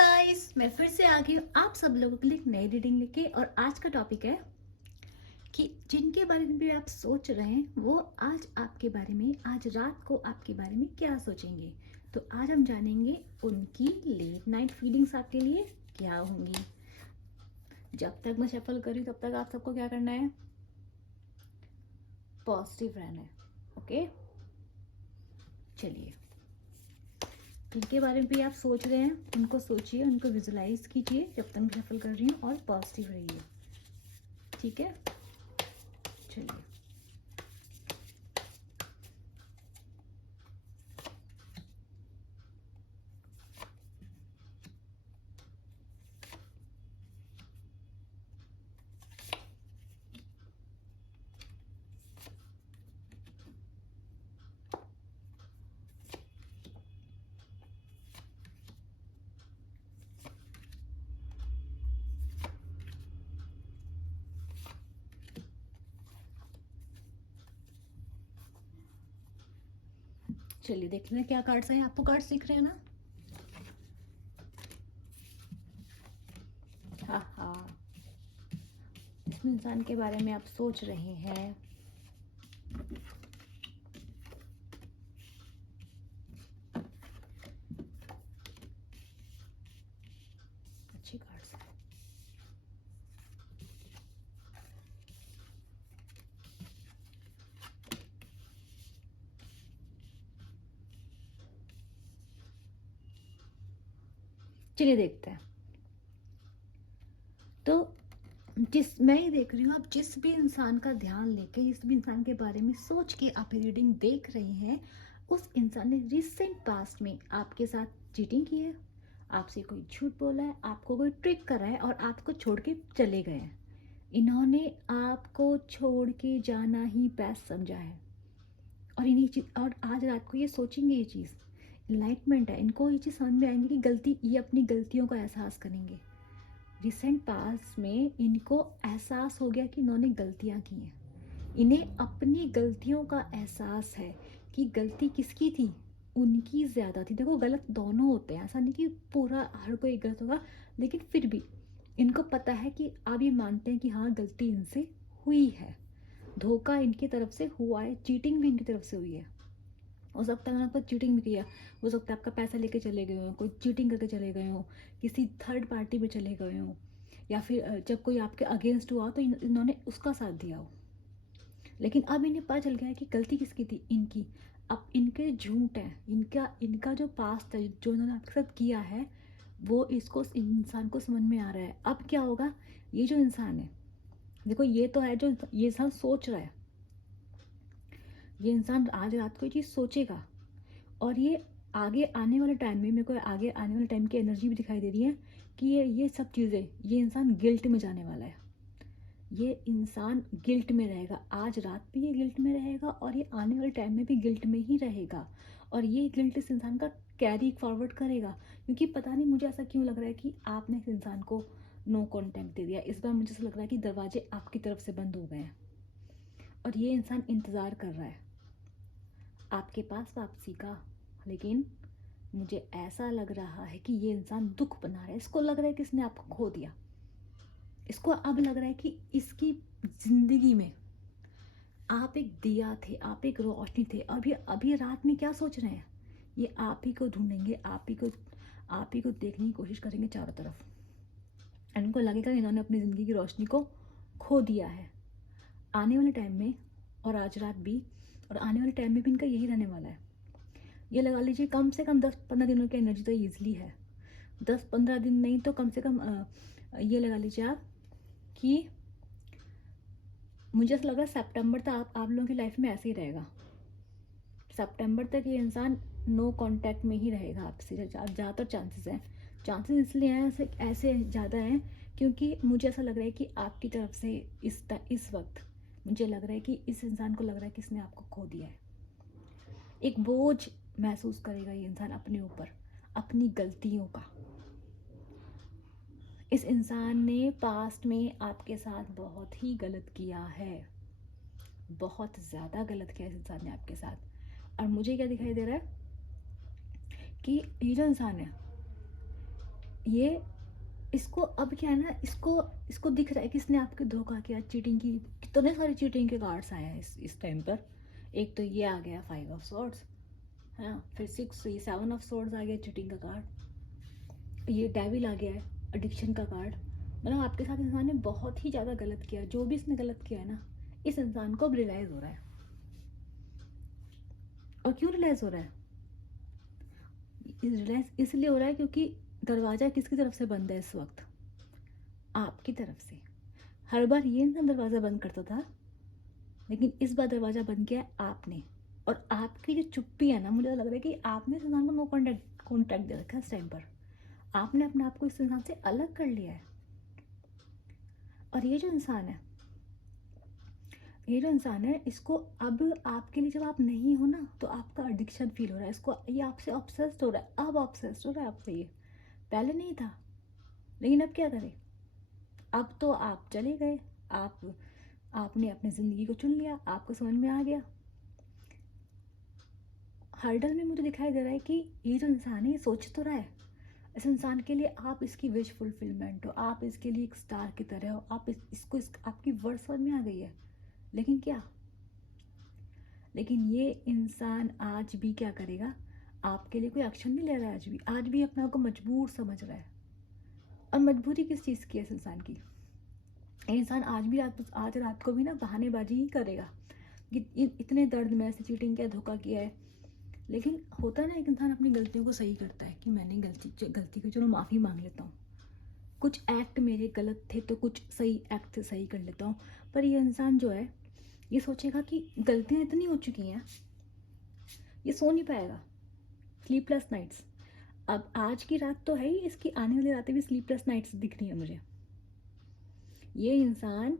Guys, मैं फिर से आ गई हूँ आप सब लोगों के लिए एक नई रीडिंग लेके। और आज का टॉपिक है कि जिनके बारे में भी आप सोच रहे हैं वो आज आपके बारे में, आज रात को आपके बारे में क्या सोचेंगे। तो आज हम जानेंगे उनकी लेट नाइट फीलिंग्स आपके लिए क्या होंगी। जब तक मैं शफल कर रही हूँ तब तक आप सबको क्या करना है, पॉजिटिव रहना है। ओके, चलिए। जिनके बारे में भी आप सोच रहे हैं उनको सोचिए, उनको विजुलाइज कीजिए जब तक मैं शफल कर रही हूँ, और पॉजिटिव रहिए। ठीक है, चलिए। चलिए देख लें क्या कार्ड्स हैं। आपको कार्ड्स दिख रहे हैं ना? हाँ हाँ, जिस इंसान के बारे में आप सोच रहे हैं अच्छी कार्ड्स हैं। चलिए देखते हैं। तो मैं ये देख रही हूँ, आप जिस भी इंसान का ध्यान लेके, जिस भी इंसान के बारे में सोच के आप रीडिंग देख रहे हैं, उस इंसान ने रिसेंट पास्ट में आपके साथ चीटिंग की है, आपसे कोई झूठ बोला है, आपको कोई ट्रिक करा है और आपको छोड़ के चले गए हैं। इन्होंने आपको छोड़ के जाना ही बेस्ट समझा है। और इन्हीं चीज, और आज रात को ये सोचेंगे, ये चीज़ इनलाइटमेंट है, इनको ये चीज़ समझ में आएंगी कि गलती, ये अपनी गलतियों का एहसास करेंगे। रिसेंट पास में इनको एहसास हो गया कि इन्होंने गलतियाँ की हैं। इन्हें अपनी गलतियों का एहसास है कि गलती किसकी थी, उनकी ज़्यादा थी। देखो, गलत दोनों होते हैं, ऐसा नहीं कि पूरा हर कोई गलत होगा, लेकिन फिर भी इनको पता है कि अब ये मानते हैं कि हाँ, गलती इनसे हुई है, धोखा इनकी तरफ से हुआ है, चीटिंग भी इनकी तरफ से हुई है। हो सकता है उन्होंने आपको चीटिंग भी किया, हो सकता है आपका पैसा लेके चले गए हो, कोई चीटिंग करके चले गए हो, किसी थर्ड पार्टी में चले गए हो, या फिर जब कोई आपके अगेंस्ट हुआ तो इन्होंने उसका साथ दिया हो। लेकिन अब इन्हें पता चल गया है कि गलती किसकी थी, इनकी। अब इनके झूठ है, इनका इनका जो पास्ट है, जो इन्होंने आपके साथ किया है, वो इसको, इंसान को समझ में आ रहा है। अब क्या होगा, ये जो इंसान है, देखो ये तो है जो ये इंसान सोच रहा है, ये इंसान आज रात को ये चीज़ सोचेगा। और ये आगे आने वाले टाइम में, मेरे को आगे आने वाले टाइम की एनर्जी भी दिखाई दे रही है कि ये सब चीज़ें, ये इंसान गिल्ट में जाने वाला है। ये इंसान गिल्ट में रहेगा, आज रात भी ये गिल्ट में रहेगा और ये आने वाले टाइम में भी गिल्ट में ही रहेगा। और ये गिल्ट इस इंसान का कैरी फॉरवर्ड करेगा, क्योंकि पता नहीं मुझे ऐसा क्यों लग रहा है कि आपने इस इंसान को नो कॉन्टैक्ट दे दिया। इस बार मुझे ऐसा लग रहा है कि दरवाजे आपकी तरफ से बंद हो गए हैं और ये इंसान इंतज़ार कर रहा है आपके पास वापसी का। लेकिन मुझे ऐसा लग रहा है कि ये इंसान दुख बना रहा है, इसको लग रहा है कि इसने आपको खो दिया। इसको अब लग रहा है कि इसकी जिंदगी में आप एक दिया थे, आप एक रोशनी थे। अभी अभी रात में क्या सोच रहे हैं, ये आप ही को ढूंढेंगे, आप ही को देखने की कोशिश करेंगे चारों तरफ। इनको लगेगा कि इन्होंने अपनी ज़िंदगी की रोशनी को खो दिया है आने वाले टाइम में, और आज रात भी, और आने वाले टाइम में भी इनका यही रहने वाला है। ये लगा लीजिए कम से कम 10-15 दिनों की एनर्जी तो ईजिली है। 10-15 दिन नहीं तो कम से कम ये लगा लीजिए आप कि मुझे ऐसा लग रहा है सितंबर तक आप लोगों की लाइफ में ऐसे ही रहेगा। सितंबर तक ये इंसान नो कांटेक्ट में ही रहेगा आपसे, ज़्यादातर चांसेस हैं। चांसेस इसलिए हैं, ऐसे ऐसे ज़्यादा हैं क्योंकि मुझे ऐसा लग रहा है कि आपकी तरफ से इस वक्त मुझे लग रहा है कि इस इंसान को लग रहा है कि इसने आपको खो दिया है। एक बोझ महसूस करेगा ये इंसान अपने ऊपर, अपनी गलतियों का। इस इंसान ने पास्ट में आपके साथ बहुत ही गलत किया है, बहुत ज़्यादा गलत किया इस इंसान ने आपके साथ। और मुझे क्या दिखाई दे रहा है कि ये जो इंसान है, ये इसको अब क्या है ना, इसको इसको दिख रहा है कि इसने आपके धोखा किया, चीटिंग की। कितने सारे चीटिंग के कार्ड्स आए हैं इस टाइम पर। एक तो ये आ गया 5 ऑफ सॉर्ड्स, है ना, फिर 7 ऑफ सॉर्ड्स आ गया चीटिंग का कार्ड, ये डेविल आ गया है एडिक्शन का कार्ड। मतलब आपके साथ इंसान ने बहुत ही ज़्यादा गलत किया। जो भी इसने गलत किया है ना, इस इंसान को अब रियलाइज़ हो रहा है। और क्यों रियलाइज़ हो रहा है? रियलाइज़ इसलिए हो रहा है क्योंकि दरवाज़ा किसकी तरफ से बंद है इस वक्त? आपकी तरफ से। हर बार ये इंसान दरवाज़ा बंद करता था, लेकिन इस बार दरवाज़ा बंद किया है आपने। और आपकी जो चुप्पी है ना, मुझे तो लग रहा है कि आपने इस इंसान को नो कॉन्टैक्ट दे रखा है इस टाइम पर। आपने अपने आप को इस इंसान से अलग कर लिया है। और ये जो इंसान है, इसको अब आपके लिए, जब आप नहीं हो ना, तो आपका एडिक्शन फील हो रहा है इसको। ये आपसे ऑब्सेस्ड हो रहा है, अब ऑब्सेस्ड हो रहा है आपसे। ये पहले नहीं था, लेकिन अब क्या करें? अब तो आप चले गए, आप आपने अपनी ज़िंदगी को चुन लिया, आपको समझ में आ गया। हर्डल में मुझे दिखाई दे रहा है कि ये जो इंसान है, ये सोच तो रहा है इस इंसान के लिए आप इसकी विश फुलफिलमेंट हो, आप इसके लिए एक स्टार की तरह हो, आप आपकी वर्ड समझ में आ गई है। लेकिन क्या? लेकिन ये इंसान आज भी क्या करेगा? आपके लिए कोई एक्शन नहीं ले रहा है। आज भी अपने आप को मजबूर समझ रहा है। और मजबूरी किस चीज़ की है इस इंसान की? ये इंसान आज रात को भी ना बहानेबाजी ही करेगा कि इतने दर्द में ऐसे चीटिंग किया, धोखा किया है। लेकिन होता है ना, एक इंसान अपनी गलतियों को सही करता है कि मैंने गलती की, चलो माफ़ी मांग लेता हूँ। कुछ एक्ट मेरे गलत थे तो कुछ सही एक्ट से सही कर लेता हूँ। पर ये इंसान जो है, ये सोचेगा कि गलतियाँ इतनी हो चुकी हैं, ये सो नहीं पाएगा। Sleepless nights. अब आज की रात तो है ही, इसकी आने वाली रातें भी स्लीपलेस नाइट्स दिख रही है मुझे। ये इंसान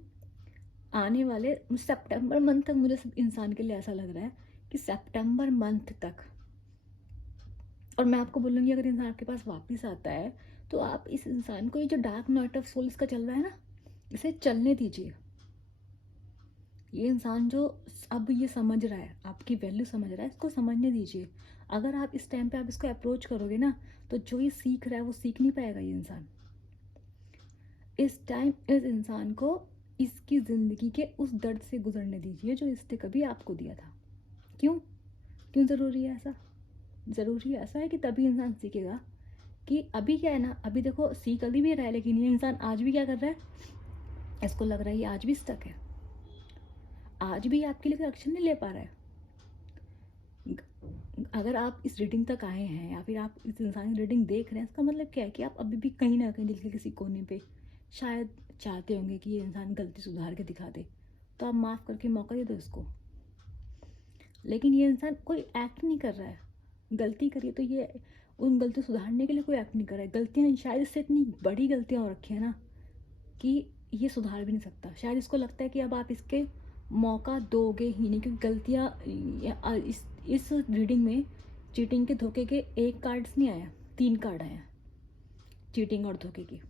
आने वाले सितंबर मंथ तक, मुझे इंसान के लिए ऐसा लग रहा है कि सितंबर मंथ तक। और मैं आपको बोलूँगी, अगर इंसान आपके पास वापस आता है, तो आप इस इंसान को, ये जो डार्क नाइट ऑफ सोल इसका चल रहा है ना, इसे चलने दीजिए। ये इंसान जो अब ये समझ रहा है, आपकी वैल्यू समझ रहा है, इसको समझने दीजिए। अगर आप इस टाइम पे आप इसको अप्रोच करोगे ना, तो जो ये सीख रहा है वो सीख नहीं पाएगा ये इंसान। इस टाइम इस इंसान को इसकी ज़िंदगी के उस दर्द से गुजरने दीजिए जो इसने कभी आपको दिया था। क्यों? क्यों ज़रूरी है ऐसा? ज़रूरी ऐसा है कि तभी इंसान सीखेगा कि अभी क्या है ना, अभी देखो सीख अभी भी रहा है, लेकिन ये इंसान आज भी क्या कर रहा है? इसको लग रहा है ये आज भी स्टक है, आज भी आपके लिए कोई एक्शन नहीं ले पा रहा है। अगर आप इस रीडिंग तक आए हैं, या फिर आप इस इंसान की रीडिंग देख रहे हैं, इसका मतलब क्या है कि आप अभी भी कहीं ना कहीं दिल के किसी कोने पे शायद चाहते होंगे कि ये इंसान गलती सुधार के दिखा दे, तो आप माफ़ करके मौका दे दो इसको। लेकिन ये इंसान कोई एक्ट नहीं कर रहा है। गलती करिए तो ये उन गलती सुधारने के लिए कोई एक्ट नहीं कर रहा है। गलतियाँ शायद इससे इतनी बड़ी गलतियाँ हो रखी है ना कि ये सुधार भी नहीं सकता। शायद इसको लगता है कि अब आप इसके मौका दोगे ही नहीं, क्योंकि गलतियाँ इस रीडिंग में चीटिंग के धोखे के एक कार्ड्स नहीं आया, 3 कार्ड आया चीटिंग और धोखे की।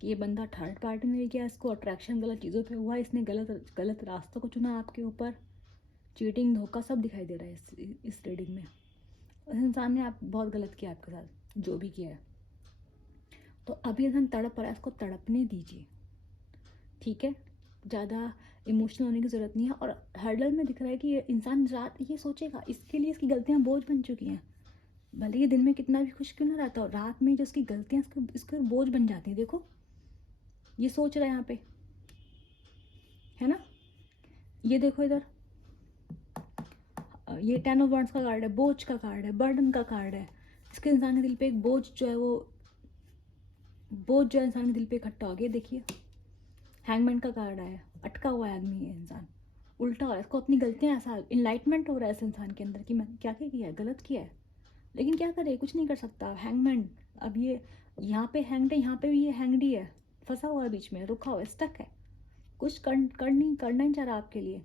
कि ये बंदा थर्ड पार्टी में गया, इसको अट्रैक्शन गलत चीज़ों पे हुआ, इसने गलत रास्तों को चुना आपके ऊपर। चीटिंग धोखा सब दिखाई दे रहा है इस रीडिंग में। उस इंसान ने आप बहुत गलत किया आपके साथ, जो भी किया है। तो अभी इंसान तड़प रहा है, इसको तड़पने दीजिए, ठीक है? ज़्यादा इमोशनल होने की ज़रूरत नहीं है। और हर्डल में दिख रहा है कि ये इंसान रात ये सोचेगा, इसके लिए इसकी गलतियाँ बोझ बन चुकी हैं। भले ये दिन में कितना भी खुश क्यों ना रहता हो, रात में जो उसकी गलतियाँ इसके बोझ बन जाती हैं। देखो, ये सोच रहा है यहाँ पे, है ना? ये देखो इधर, ये 10 ऑफ वांड्स का कार्ड है, बोझ का कार्ड है, बर्डन का कार्ड है। इसके इंसान के दिल पे एक बोझ जो है इंसान के दिल पे इकट्ठा हो गया। देखिए, हैंगमैन का कार्ड आया, अटका हुआ है आदमी है इंसान, उल्टा हो रहा है, इसको अपनी गलतियाँ, ऐसा इनलाइटमेंट हो रहा है इस इंसान के अंदर कि मैंने क्या क्या किया है, गलत किया है। लेकिन क्या करे, कुछ नहीं कर सकता। हैंगमैन, अब ये यहाँ पे हैंग्ड है, यहाँ पे भी ये हैंगडी है, फंसा हुआ है बीच में, रुका हुआ है, स्टक है, कुछ करना ही चाह रहा आपके लिए।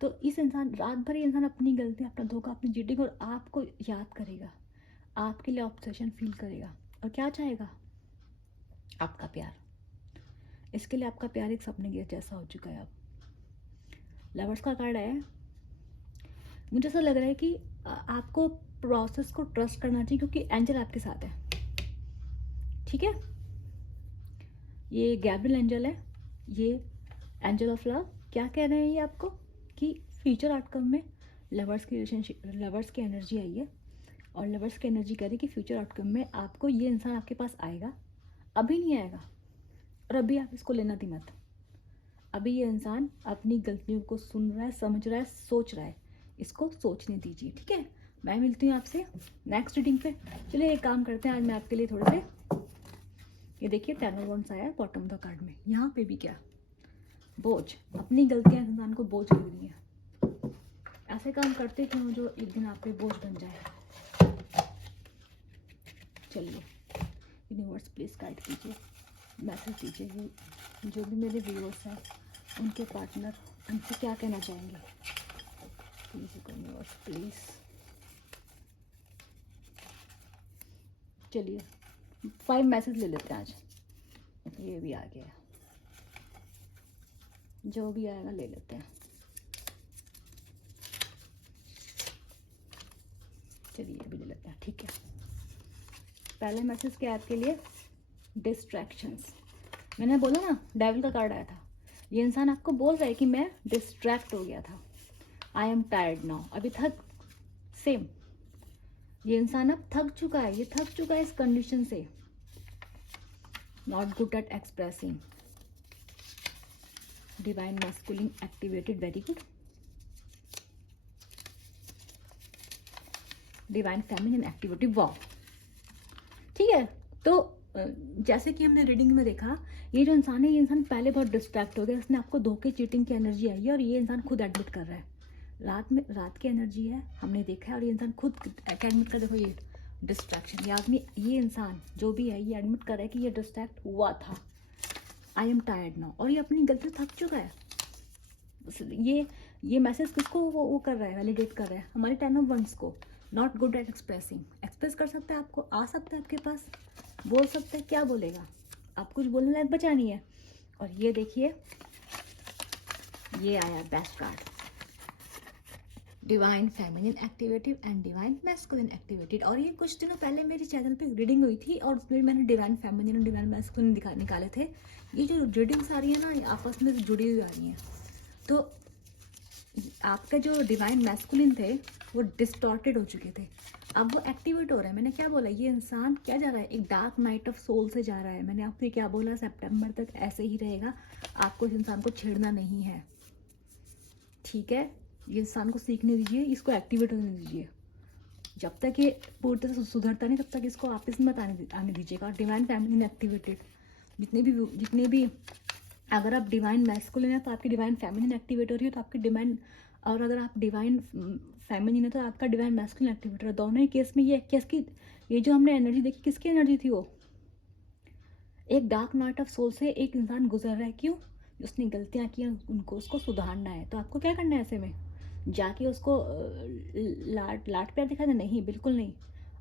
तो इस इंसान रात भर ये इंसान अपनी गलती, अपना धोखा, अपनी चीटिंग और आपको याद करेगा, आपके लिए ऑब्सेशन फील करेगा। और क्या चाहेगा? आपका प्यार। इसके लिए आपका प्यार एक सपने के जैसा हो चुका है अब। लवर्स का कार्ड आया है। मुझे ऐसा लग रहा है कि आपको प्रोसेस को ट्रस्ट करना चाहिए, क्योंकि एंजल आपके साथ है। ठीक है। ये गैब्रियल एंजल है, ये एंजल ऑफ लव। क्या कह रहे हैं ये आपको कि फ्यूचर आउटकम में लवर्स की रिलेशनशिप, लवर्स की एनर्जी आई है और लवर्स की एनर्जी कह रही है कि फ्यूचर आउटकम में आपको ये इंसान आपके पास आएगा, अभी नहीं आएगा और अभी आप इसको लेना थी मत। अभी ये इंसान अपनी गलतियों को सुन रहा है, समझ रहा है, सोच रहा है, इसको सोचने दीजिए, ठीक है। मैं मिलती हूँ आपसे नेक्स्ट रीडिंग पे। चलिए एक काम करते हैं, आज मैं आपके लिए थोड़े से, ये देखिए 10 ऑफ वांड्स आया बॉटम द कार्ड में। यहाँ पे भी क्या, बोझ, अपनी गलतियाँ इंसान को बोझ लग रही हैं। ऐसे काम करते क्यों जो एक दिन आप पे बोझ बन जाए। चलिए यूनिवर्स प्लीज गाइड कीजिए, मैसेज दीजिए, जो भी मेरे व्यूअर्स हैं उनके पार्टनर उनसे क्या कहना चाहेंगे। Please universe please. चलिए 5 मैसेज ले लेते हैं आज। ये भी आ गया, जो भी आएगा ले लेते हैं। चलिए ये भी ले लेते हैं, ठीक है। पहले मैसेज क्या है आपके लिए, डिस्ट्रैक्शंस। मैंने बोला ना डेविल का कार्ड आया था, ये इंसान आपको बोल रहा है कि मैं डिस्ट्रैक्ट हो गया था, आई एम टायर्ड नाउ। अभी थक, सेम ये इंसान अब थक चुका है, ये थक चुका है इस कंडीशन से। Not good at expressing, divine masculine activated, very good. Divine feminine activated, वाह, ठीक है। तो जैसे कि हमने रीडिंग में देखा, ये जो इंसान है, ये इंसान पहले बहुत डिस्ट्रैक्ट हो गया, इसने आपको धोखे, चीटिंग की एनर्जी आई है और ये इंसान खुद एडमिट कर रहा है। रात की एनर्जी है, हमने देखा है, और ये इंसान खुद एडमिट कर, देखो ये डिस्ट्रैक्शन, ये आदमी, ये इंसान जो भी है ये एडमिट कर रहा है कि ये डिस्ट्रैक्ट हुआ था, आई एम टायर्ड नाउ, और ये अपनी गलती से थक चुका है। ये मैसेज किसको वो कर रहा है, वैलिडेट कर रहा है हमारे 10 ऑफ वांड्स को। Not good at expressing, express कर सकता है, आपको आ सकता है, आपके पास बोल सकता है, क्या बोलेगा, आप कुछ बोलने लायक बचा नहीं है। और ये देखिए ये आया best card, divine feminine activated and divine masculine activated. और ये कुछ दिनों पहले मेरे चैनल पे रीडिंग हुई थी और उसमें मैंने डिवाइन फेमिनिन और डिवाइन मैस्कुलिन निकाले थे। ये जो रीडिंग्स आ रही है ना, ये आपस में जुड़ी हुई आ रही हैं। तो आपका जो डिवाइन मैस्कुलिन थे वो डिस्टॉर्टेड हो चुके थे, अब वो एक्टिवेट हो रहा है। मैंने क्या बोला, ये इंसान क्या जा रहा है, एक डार्क नाइट ऑफ सोल से जा रहा है। मैंने आपसे क्या बोला, सितंबर तक ऐसे ही रहेगा, आपको इस इंसान को छेड़ना नहीं है, ठीक है। ये इंसान को सीखने दीजिए, इसको एक्टिवेट होने दीजिए। जब तक ये पूरी तरह से सुधरता नहीं, तब तक इसको वापस मत आने दीजिएगा। डिवाइन फेमिनिन एक्टिवेटेड, जितने भी अगर आप डिवाइन मैस्कुलिन है तो आपकी डिवाइन फेमिनिन एक्टिवेट हो रही है, तो आपकी डिवाइन, और अगर आप डिवाइन फेमिनिन है तो आपका डिवाइन मैस्कुलिन एक्टिवेट हो रहा है। दोनों ही केस में ये जो हमने एनर्जी देखी, किसकी एनर्जी थी वो, एक डार्क नाइट ऑफ सोल से एक इंसान गुजर रहा है। क्यों, उसने गलतियां की, उसको सुधारना है। तो आपको क्या करना है, ऐसे में जाके उसको लाट प्यार दिखाना नहीं, बिल्कुल नहीं।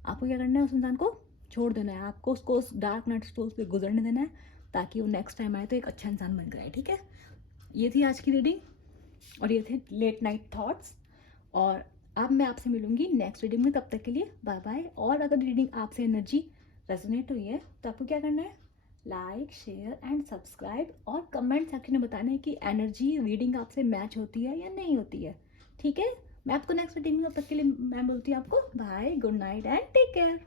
आपको क्या करना है, उस इंसान को छोड़ देना है, आपको उसको उस डार्क नाइट सोल से गुजरने देना है, ताकि वो नेक्स्ट टाइम आए तो एक अच्छा इंसान बन जाए, ठीक है। ये थी आज की रीडिंग और ये थे लेट नाइट थॉट्स। और अब मैं आपसे मिलूंगी नेक्स्ट रीडिंग में, तब तक के लिए बाय बाय। और अगर रीडिंग आपसे एनर्जी रेजोनेट हुई है तो आपको क्या करना है, लाइक, शेयर एंड सब्सक्राइब, और कमेंट सेक्शन में बताना है कि एनर्जी रीडिंग आपसे मैच होती है या नहीं होती है, ठीक है। मैं आपको नेक्स्ट रीडिंग में, तब तक के लिए मैं बोलती हूँ आपको bye, good night and take care.